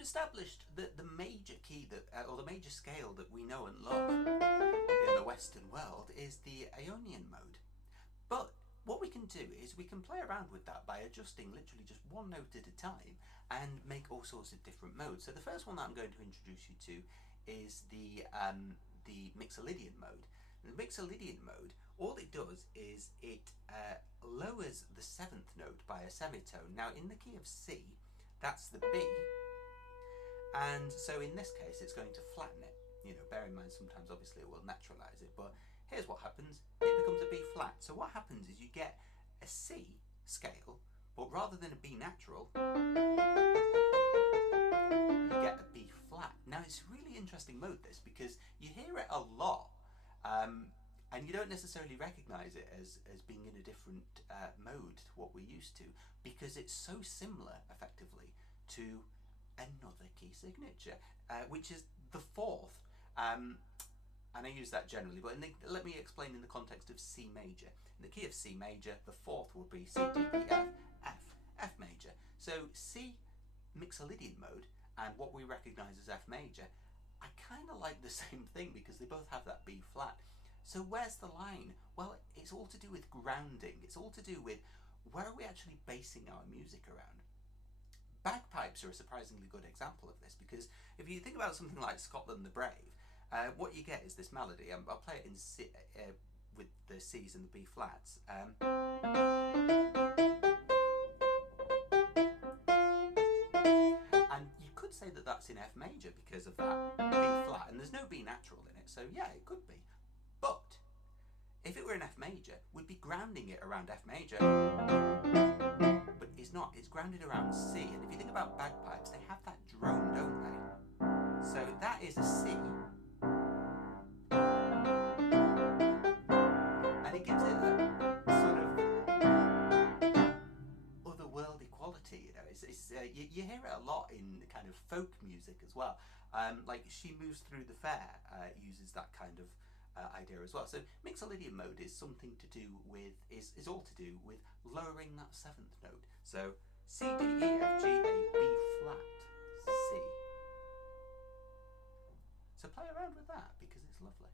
we've established that the major key that, or the major scale that we know and love in the Western world is the Ionian mode. But what we can do is we can play around with that by adjusting literally just one note at a time and make all sorts of different modes. So the first one that I'm going to introduce you to is the Mixolydian mode. The Mixolydian mode, all it does is it lowers the 7th note by a semitone. Now in the key of C, that's the B, and so in this case it's going to flatten it. You know, bear in mind sometimes obviously it will naturalize it, but here's what happens, it becomes a B flat. So what happens is you get a C scale, but rather than a B natural, you get a B flat. Now it's a really interesting mode this, because you hear it a lot, and you don't necessarily recognize it as being in a different mode to what we're used to, because it's so similar effectively to another key signature, which is the 4th. And I use that generally, but let me explain in the context of C major. In the key of C major, the 4th would be C, D, E, F, F, F major. So C Mixolydian mode and what we recognise as F major, I kind of like the same thing because they both have that B flat. So where's the line? Well, it's all to do with grounding. It's all to do with where are we actually basing our music around. Bagpipes are a surprisingly good example of this, because if you think about something like Scotland the Brave, what you get is this melody. I'll play it in C, with the C's and the B flats. And you could say that that's in F major because of that B flat, and there's no B natural in it, so yeah, it could be. But if it were in F major, we'd be grounding it around F major. But it's not, it's grounded around C, and if you think about bagpipes, they have that drone, don't they? So that is a C, and it gives it a sort of otherworldly quality, you know. You hear it a lot in kind of folk music as well. Like She Moves Through the Fair uses that kind of idea as well. So Mixolydian mode is something to do with, is all to do with lowering that 7th note. So C, D, E, F, G, A, B flat, C. So play around with that because it's lovely.